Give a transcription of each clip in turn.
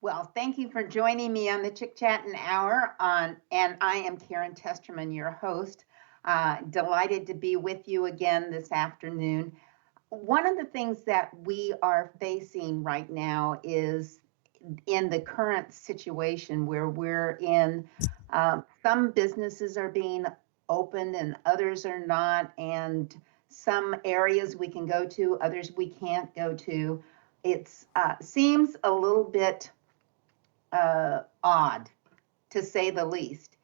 Well, thank you for joining me on the Chic Chattin Hour and I am Karen Testerman, your host. Delighted to be with you again this afternoon. One of the things that we are facing right now is in the current situation where we're in, some businesses are being opened and others are not, and some areas we can go to, others we can't go to. It seems a little bit odd, to say the least.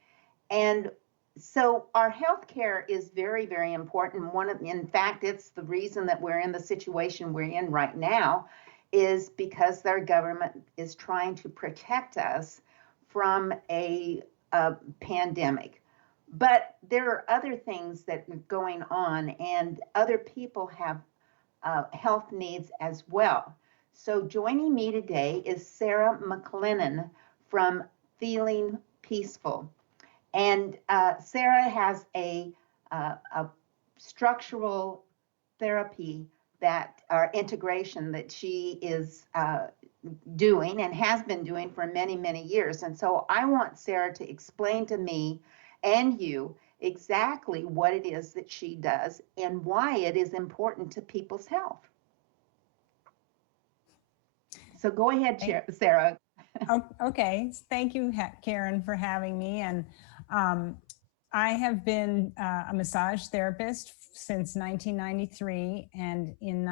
And so our healthcare is very, very important. In fact, it's the reason that we're in the situation we're in right now, is because our government is trying to protect us from a pandemic. But there are other things that are going on, and other people have health needs as well. So joining me today is Sarah McClennan from Feeling Peaceful. And Sarah has a structural therapy or integration that she is doing and has been doing for many, many years. And so I want Sarah to explain to me and you exactly what it is that she does and why it is important to people's health. So go ahead, Sarah. Okay. Thank you, Karen, for having me. And I have been a massage therapist since 1993. And in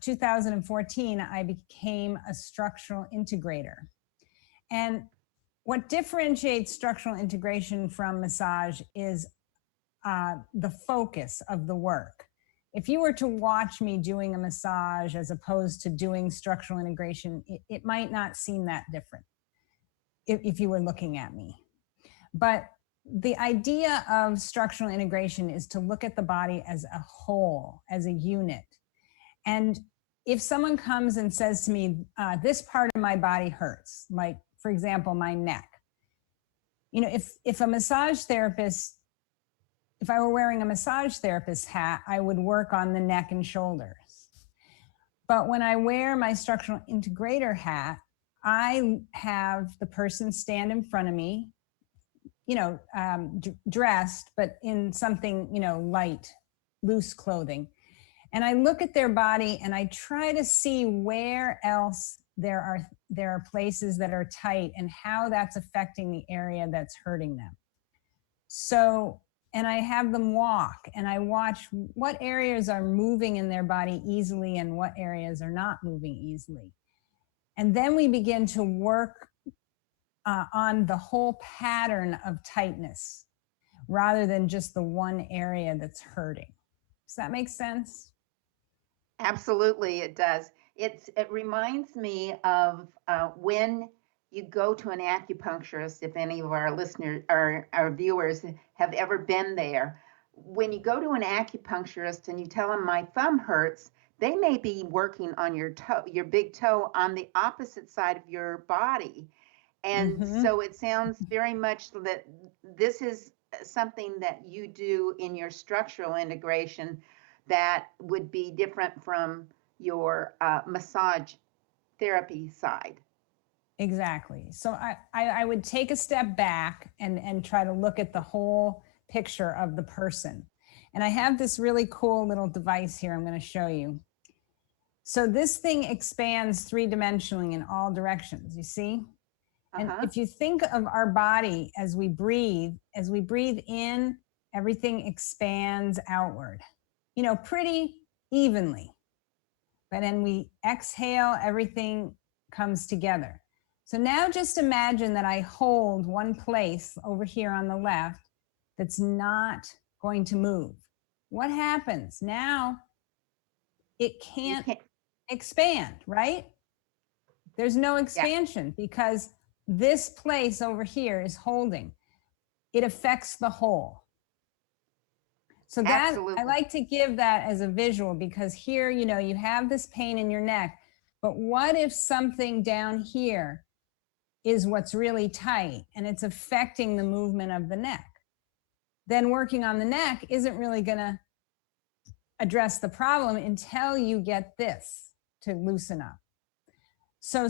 2014, I became a structural integrator. And what differentiates structural integration from massage is the focus of the work. If you were to watch me doing a massage as opposed to doing structural integration, it might not seem that different if you were looking at me. But the idea of structural integration is to look at the body as a whole, as a unit. And if someone comes and says to me, this part of my body hurts, like, for example, my neck, you know, if a massage therapist, if I were wearing a massage therapist hat, I would work on the neck and shoulders. But when I wear my structural integrator hat, I have the person stand in front of me, you know, dressed, but in something, you know, light, loose clothing. And I look at their body and I try to see where else there are places that are tight and how that's affecting the area that's hurting them. So, and I have them walk and I watch what areas are moving in their body easily and what areas are not moving easily. And then we begin to work on the whole pattern of tightness rather than just the one area that's hurting. Does that make sense? Absolutely, it does. It reminds me of when you go to an acupuncturist, if any of our listeners or our viewers have ever been there. When you go to an acupuncturist and you tell them my thumb hurts, they may be working on your toe, your big toe, on the opposite side of your body. And so it sounds very much that this is something that you do in your structural integration that would be different from your massage therapy side. Exactly. So I would take a step back and try to look at the whole picture of the person. And I have this really cool little device here I'm going to show you. So this thing expands three-dimensionally in all directions, you see? And if you think of our body as we breathe in, everything expands outward, you know, pretty evenly. But then we exhale, everything comes together. So now just imagine that I hold one place over here on the left that's not going to move. What happens? Now it can't expand, right? There's no expansion because this place over here is holding. It affects the whole. So that, I like to give that as a visual because here, you know, you have this pain in your neck, but what if something down here is what's really tight and it's affecting the movement of the neck? Then working on the neck isn't really gonna address the problem until you get this to loosen up. So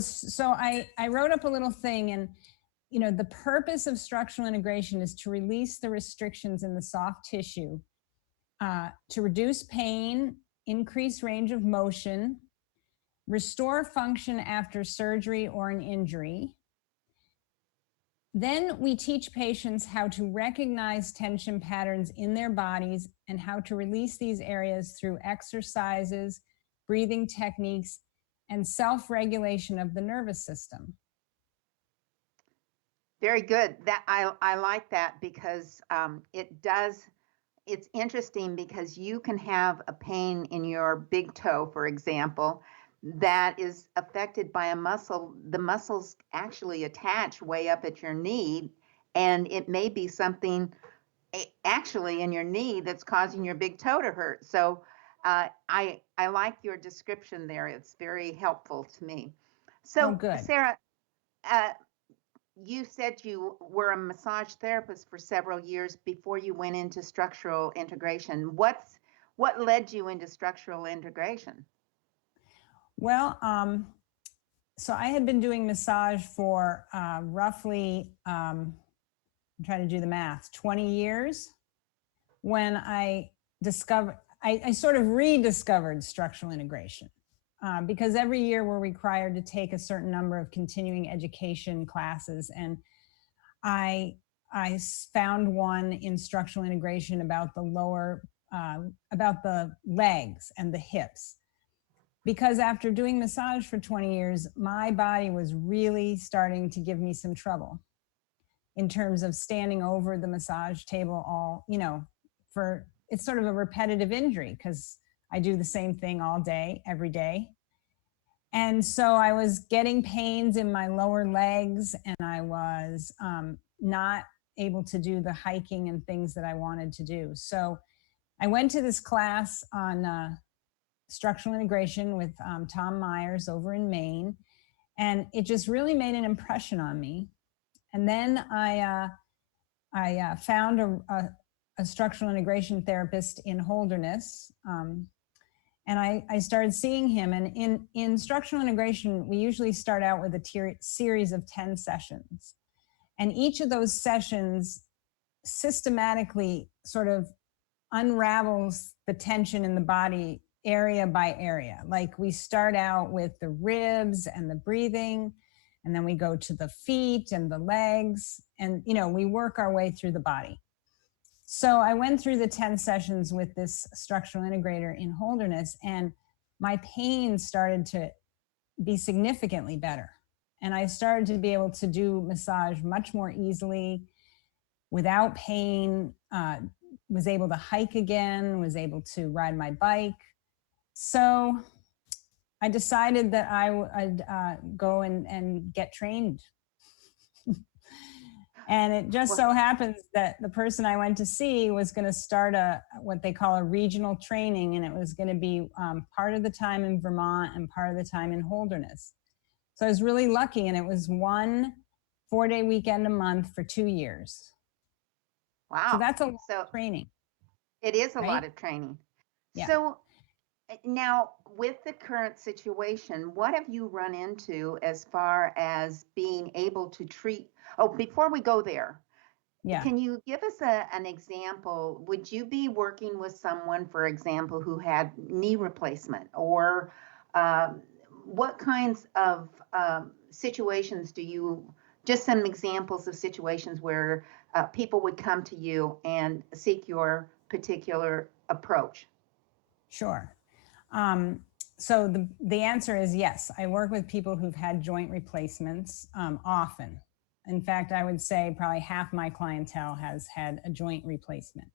I wrote up a little thing, and the purpose of structural integration is to release the restrictions in the soft tissue, to reduce pain, increase range of motion, restore function after surgery or an injury. Then we teach patients how to recognize tension patterns in their bodies and how to release these areas through exercises, breathing techniques, and self-regulation of the nervous system. Very good. That I like that because it's interesting because you can have a pain in your big toe, for example, that is affected by a muscle. The muscles actually attach way up at your knee, and it may be something actually in your knee that's causing your big toe to hurt. So I like your description there. It's very helpful to me. So good. Sarah, you said you were a massage therapist for several years before you went into structural integration. What led you into structural integration? Well, so I had been doing massage for roughly, I'm trying to do the math, 20 years when I sort of rediscovered structural integration. Because every year we're required to take a certain number of continuing education classes. And I found one in structural integration about about the legs and the hips. Because after doing massage for 20 years, my body was really starting to give me some trouble in terms of standing over the massage table it's sort of a repetitive injury because I do the same thing all day, every day. And so I was getting pains in my lower legs, and I was not able to do the hiking and things that I wanted to do. So I went to this class on structural integration with Tom Myers over in Maine, and it just really made an impression on me. And then I found a structural integration therapist in Holderness, and I started seeing him. And in structural integration, we usually start out with a series of 10 sessions. And each of those sessions systematically sort of unravels the tension in the body area by area. Like we start out with the ribs and the breathing, and then we go to the feet and the legs, and we work our way through the body. So I went through the 10 sessions with this structural integrator in Holderness, and my pain started to be significantly better. And I started to be able to do massage much more easily without pain, was able to hike again, was able to ride my bike. So I decided that I would go and get trained. And it just so happens that the person I went to see was going to start what they call a regional training, and it was going to be part of the time in Vermont and part of the time in Holderness. So I was really lucky, and it was 1 4-day weekend a month for 2 years. Wow. So that's a lot of training. It is a right? lot of training. Yeah. So now, with the current situation, what have you run into as far as being able to treat? Oh, before we go there, can you give us an example? Would you be working with someone, for example, who had knee replacement, or what kinds of situations do you, just some examples of situations where people would come to you and seek your particular approach? Sure. So the answer is yes. I work with people who've had joint replacements often. In fact, I would say probably half my clientele has had a joint replacement.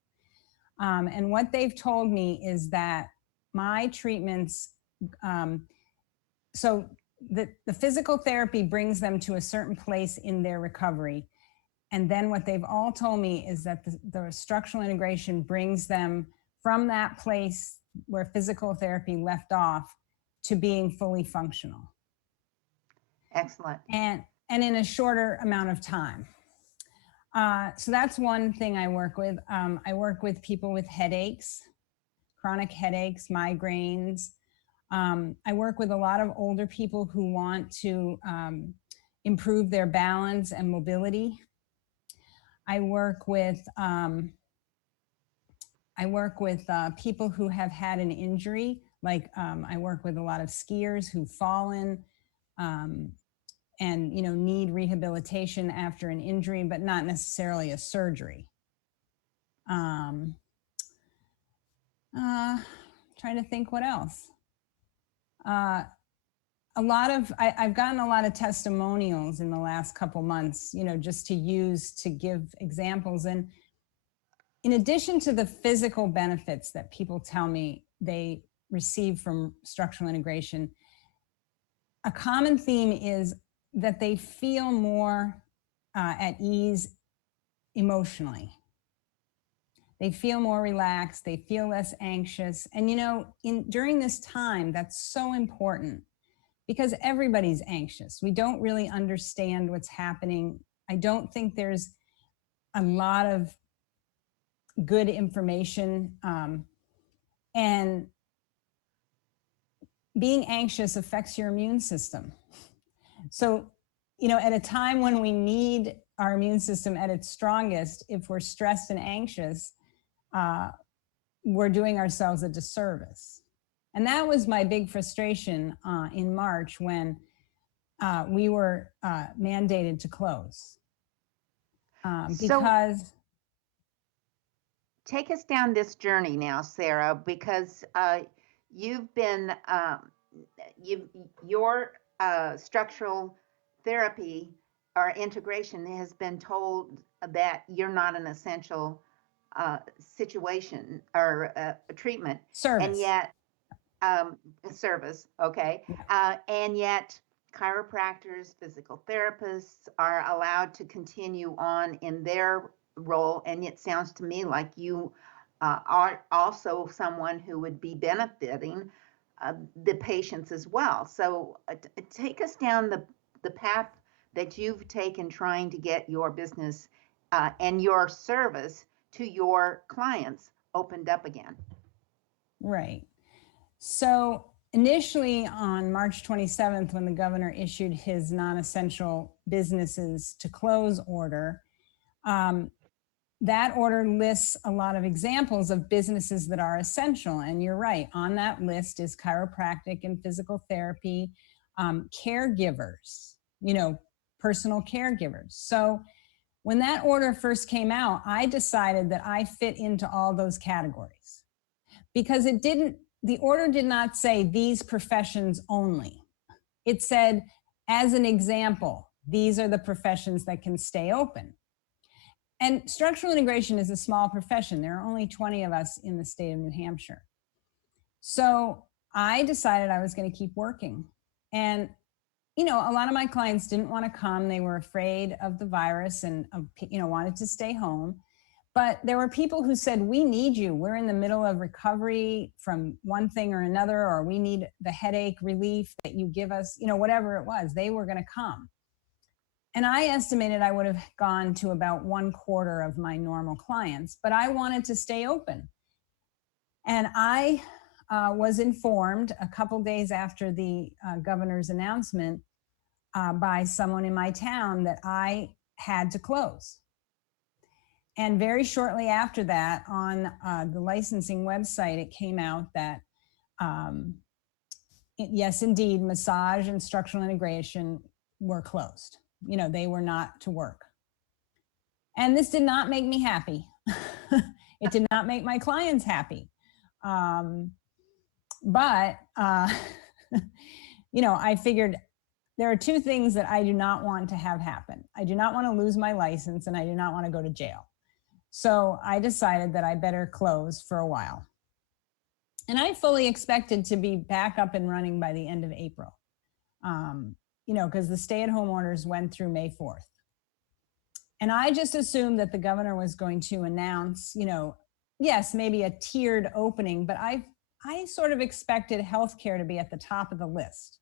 And what they've told me is that my treatments, so the physical therapy brings them to a certain place in their recovery. And then what they've all told me is that the structural integration brings them from that place where physical therapy left off to being fully functional. Excellent. And in a shorter amount of time. So that's one thing I work with. I work with people with headaches chronic headaches, migraines. I work with a lot of older people who want to improve their balance and mobility. I work with people who have had an injury, like I work with a lot of skiers who've fallen and need rehabilitation after an injury, but not necessarily a surgery. Trying to think what else. I've gotten a lot of testimonials in the last couple months, just to use to give examples. And in addition to the physical benefits that people tell me they receive from structural integration, a common theme is that they feel more at ease emotionally. They feel more relaxed, they feel less anxious. And during this time, that's so important because everybody's anxious. We don't really understand what's happening. I don't think there's a lot of good information. And being anxious affects your immune system. So, at a time when we need our immune system at its strongest, if we're stressed and anxious, we're doing ourselves a disservice. And that was my big frustration in March when we were mandated to close. Because take us down this journey now, Sarah, because you've been your structural therapy or integration has been told that you're not an essential situation or treatment, service. and yet service, okay, and yet chiropractors, physical therapists are allowed to continue on in their role, and it sounds to me like you are also someone who would be benefiting the patients as well. So take us down the path that you've taken trying to get your business and your service to your clients opened up again. Right. So initially on March 27th, when the governor issued his non-essential businesses to close order, that order lists a lot of examples of businesses that are essential. And you're right, on that list is chiropractic and physical therapy, caregivers, personal caregivers. So when that order first came out, I decided that I fit into all those categories because the order did not say these professions only. It said, as an example, these are the professions that can stay open. And structural integration is a small profession. There are only 20 of us in the state of New Hampshire. So I decided I was going to keep working. And, a lot of my clients didn't want to come. They were afraid of the virus and, wanted to stay home. But there were people who said, we need you. We're in the middle of recovery from one thing or another, or we need the headache relief that you give us, whatever it was, they were going to come. And I estimated I would have gone to about 1/4 of my normal clients, but I wanted to stay open. And I was informed a couple days after the governor's announcement by someone in my town that I had to close. And very shortly after that, on the licensing website, it came out that, yes, indeed, massage and structural integration were closed. They were not to work. And this did not make me happy. It did not make my clients happy. But I figured there are two things that I do not want to have happen. I do not want to lose my license, and I do not want to go to jail. So I decided that I better close for a while. And I fully expected to be back up and running by the end of April. Because the stay-at-home orders went through May 4th. And I just assumed that the governor was going to announce, yes, maybe a tiered opening, but I sort of expected healthcare to be at the top of the list.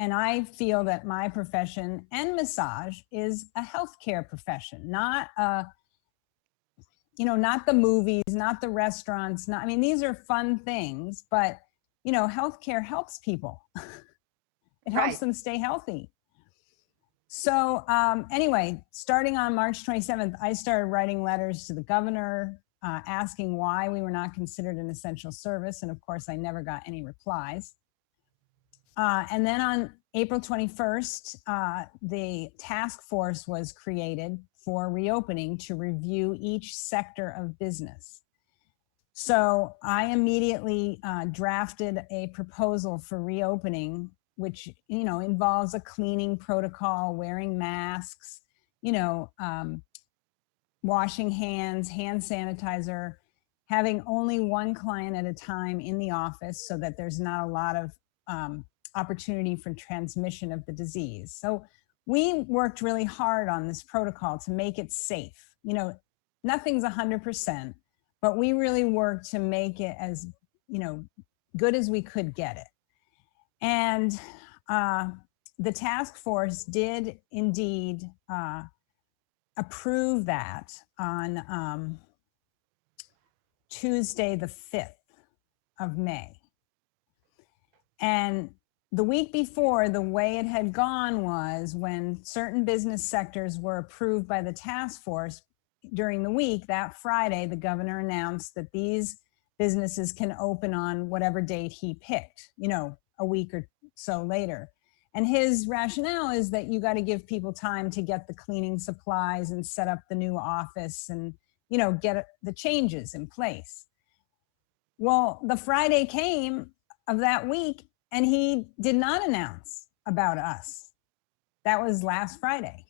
And I feel that my profession and massage is a healthcare profession, not a, not the movies, not the restaurants, not, I mean, these are fun things, but, healthcare helps people. It helps Right. them stay healthy. So anyway, starting on March 27th, I started writing letters to the governor, asking why we were not considered an essential service. And of course, I never got any replies. And then on April 21st, the task force was created for reopening to review each sector of business. So I immediately drafted a proposal for reopening, which, involves a cleaning protocol, wearing masks, washing hands, hand sanitizer, having only one client at a time in the office so that there's not a lot of opportunity for transmission of the disease. So we worked really hard on this protocol to make it safe. Nothing's 100%, but we really worked to make it as, good as we could get it. And the task force did indeed approve that on Tuesday, the 5th of May. And the week before, the way it had gone was when certain business sectors were approved by the task force during the week, that Friday, the governor announced that these businesses can open on whatever date he picked, a week or so later. And his rationale is that you got to give people time to get the cleaning supplies and set up the new office and, get the changes in place. Well, the Friday came of that week and he did not announce about us. That was last Friday.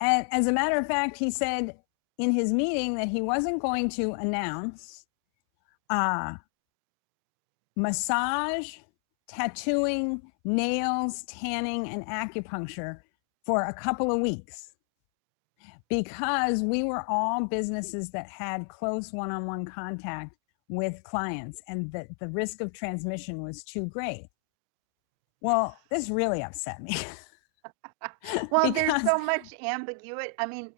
And as a matter of fact, he said in his meeting that he wasn't going to announce massage, tattooing, nails, tanning, and acupuncture for a couple of weeks because we were all businesses that had close one-on-one contact with clients and that the risk of transmission was too great. Well, this really upset me. Well, there's so much ambiguity. I mean,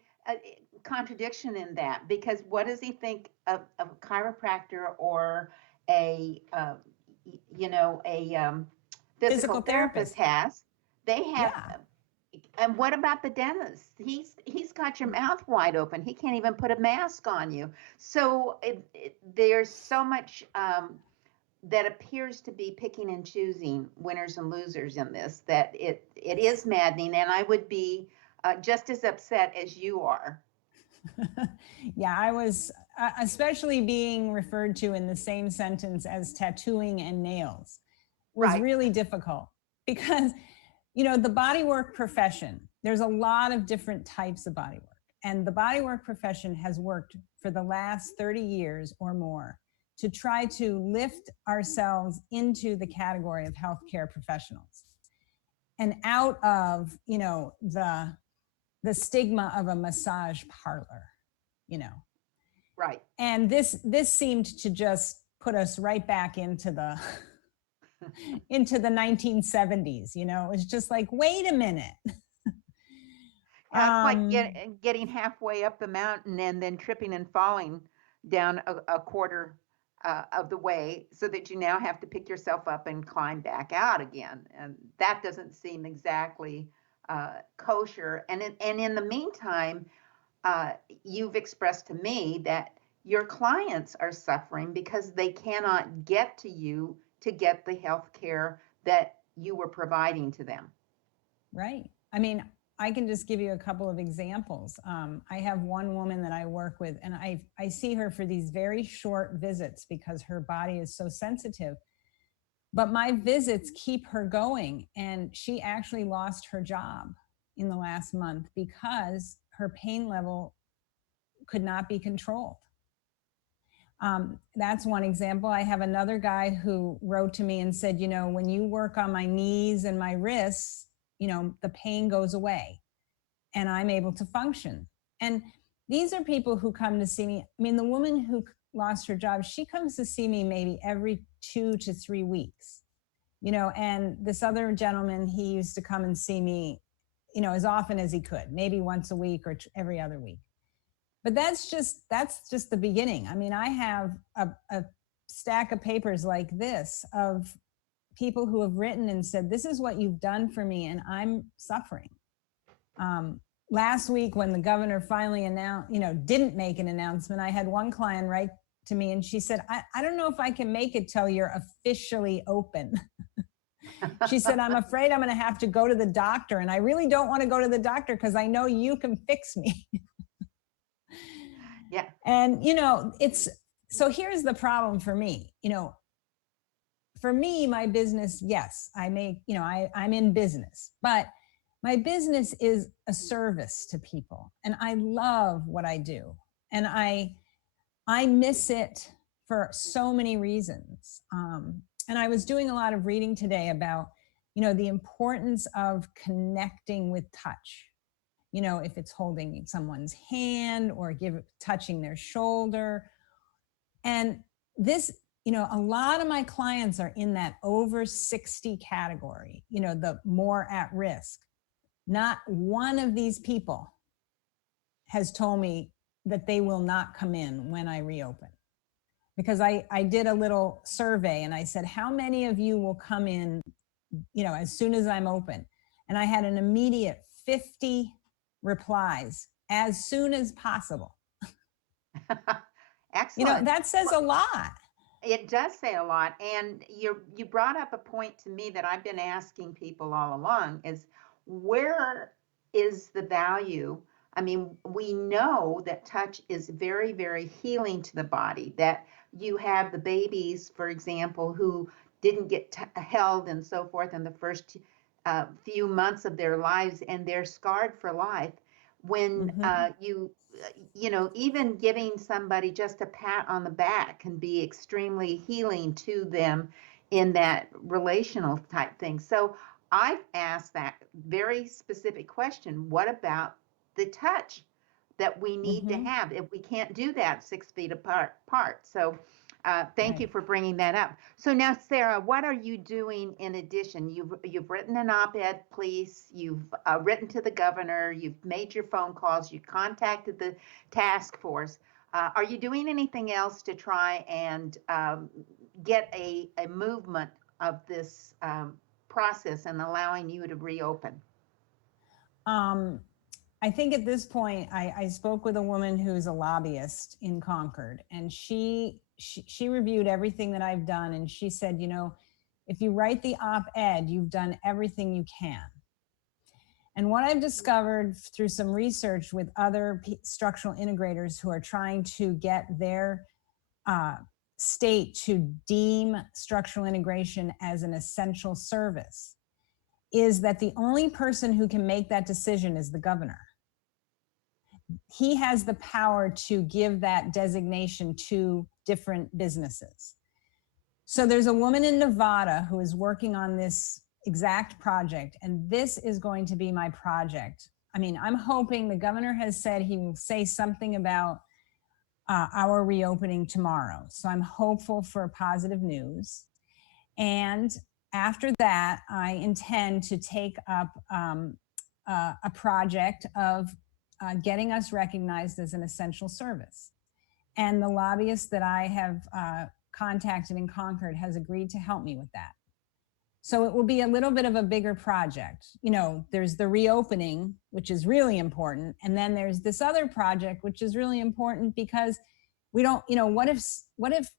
contradiction in that, because what does he think of a chiropractor or a, a physical therapist has? They have, Yeah. and what about the dentist? He's got your mouth wide open. He can't even put a mask on you. So there's so much that appears to be picking and choosing winners and losers in this, that it is maddening, and I would be just as upset as you are. Yeah, I was especially being referred to in the same sentence as tattooing and nails was Right. really difficult because, the bodywork profession, there's a lot of different types of bodywork. And the bodywork profession has worked for the last 30 years or more to try to lift ourselves into the category of healthcare professionals and out of, the stigma of a massage parlor, Right. And this seemed to just put us right back into the into the 1970s. It was just like, wait a minute. It's like getting halfway up the mountain and then tripping and falling down a quarter of the way, so that you now have to pick yourself up and climb back out again. And that doesn't seem exactly kosher. And in the meantime, you've expressed to me that your clients are suffering because they cannot get to you to get the health care that you were providing to them. Right. I mean, I can just give you a couple of examples. I have one woman that I work with, and I see her for these very short visits because her body is so sensitive. But my visits keep her going, and she actually lost her job in the last month because her pain level could not be controlled. That's one example. I have another guy who wrote to me and said, when you work on my knees and my wrists, the pain goes away and I'm able to function. And these are people who come to see me. I mean, the woman who lost her job, she comes to see me maybe every 2 to 3 weeks, and this other gentleman, he used to come and see me, as often as he could, maybe once a week or every other week. But that's just the beginning. I mean, I have a stack of papers like this of people who have written and said, this is what you've done for me, and I'm suffering. Last week, when the governor finally announced, didn't make an announcement, I had one client write to me and she said, I don't know if I can make it till you're officially open. She said, I'm afraid I'm going to have to go to the doctor, and I really don't want to go to the doctor because I know you can fix me. Yeah. And, so here's the problem for me. For me, my business, yes, I make, I'm in business, but my business is a service to people, and I love what I do. And I miss it for so many reasons. And I was doing a lot of reading today about, the importance of connecting with touch. If it's holding someone's hand or touching their shoulder. And this, a lot of my clients are in that over 60 category, the more at risk. Not one of these people has told me that they will not come in when I reopen. Because I did a little survey and I said, how many of you will come in, as soon as I'm open? And I had an immediate 50 replies, as soon as possible. Excellent. That says a lot. It does say a lot. And you brought up a point to me that I've been asking people all along is, where is the value? I mean, we know that touch is very, very healing to the body, that you have the babies, for example, who didn't get held and so forth in the first few months of their lives, and they're scarred for life. When even giving somebody just a pat on the back can be extremely healing to them in that relational type thing. So I've asked that very specific question: what about the touch that we need to have if we can't do that 6 feet apart? So thank you for bringing that up. So now, Sarah, what are you doing in addition? You've written an op-ed piece, you've written to the governor, you've made your phone calls, you contacted the task force. Are you doing anything else to try and get a movement of this process and allowing you to reopen? I think at this point, I spoke with a woman who's a lobbyist in Concord, and she reviewed everything that I've done. And she said, if you write the op-ed, you've done everything you can. And what I've discovered through some research with other structural integrators who are trying to get their state to deem structural integration as an essential service is that the only person who can make that decision is the governor. He has the power to give that designation to different businesses. So there's a woman in Nevada who is working on this exact project, and this is going to be my project. I mean, I'm hoping the governor has said he will say something about our reopening tomorrow. So I'm hopeful for positive news. And after that, I intend to take up a project of getting us recognized as an essential service. And the lobbyist that I have contacted in Concord has agreed to help me with that. So it will be a little bit of a bigger project. There's the reopening, which is really important. And then there's this other project, which is really important because we don't, what if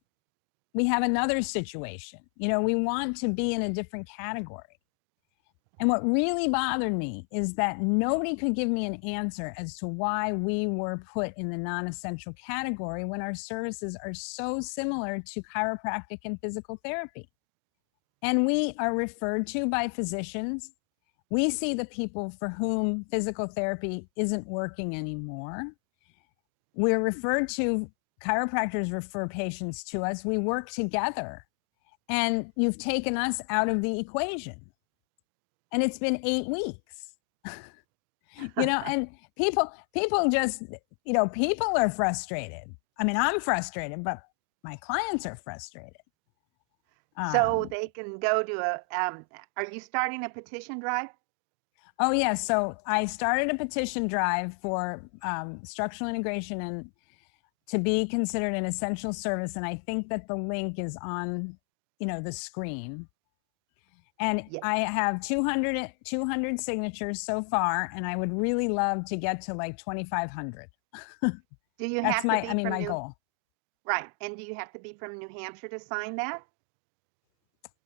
we have another situation? We want to be in a different category. And what really bothered me is that nobody could give me an answer as to why we were put in the non-essential category when our services are so similar to chiropractic and physical therapy. And we are referred to by physicians. We see the people for whom physical therapy isn't working anymore. We're referred to, chiropractors refer patients to us. We work together. And you've taken us out of the equation. And it's been 8 weeks, and people just, people are frustrated. I mean, I'm frustrated, but my clients are frustrated. So they can go to are you starting a petition drive? Oh, yeah. So I started a petition drive for structural integration and to be considered an essential service. And I think that the link is on, the screen. And Yeah. I have 200 signatures so far, and I would really love to get to like 2,500. Do you That's have to be my goal. Right. And do you have to be from New Hampshire to sign that?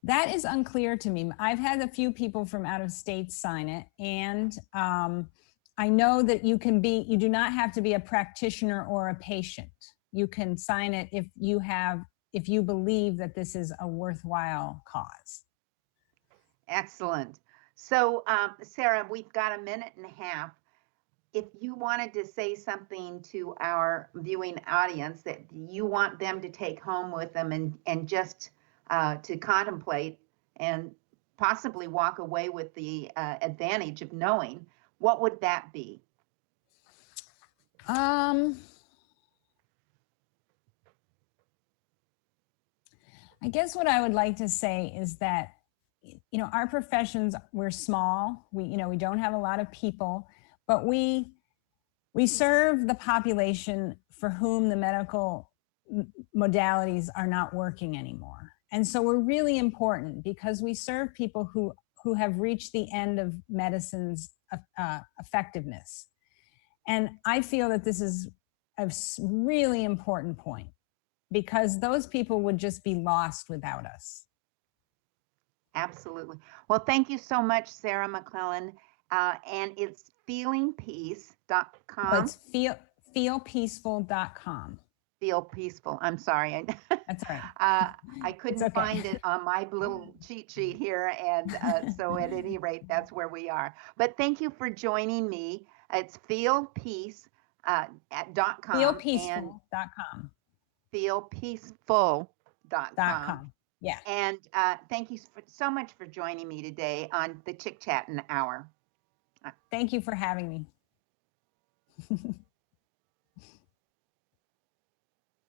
That is unclear to me. I've had a few people from out of state sign it, and I know that you do not have to be a practitioner or a patient. You can sign it if you believe that this is a worthwhile cause. Excellent. So, Sarah, we've got a minute and a half. If you wanted to say something to our viewing audience that you want them to take home with them and just to contemplate and possibly walk away with the advantage of knowing, what would that be? I guess what I would like to say is that, our professions, we're small. We don't have a lot of people, but we serve the population for whom the medical modalities are not working anymore. And so we're really important because we serve people who have reached the end of medicine's effectiveness. And I feel that this is a really important point because those people would just be lost without us. Absolutely. Well, thank you so much, Sarah McClennan. And it's feelingpeace.com. But it's feelpeaceful.com. Feel peaceful. I'm sorry. That's all right. I couldn't find it on my little cheat sheet here. And so at any rate, that's where we are. But thank you for joining me. It's feelpeace.com. Feelpeaceful.com. Feelpeaceful.com. Yeah. And thank you so much for joining me today on the Chic Chattin' Hour. Thank you for having me.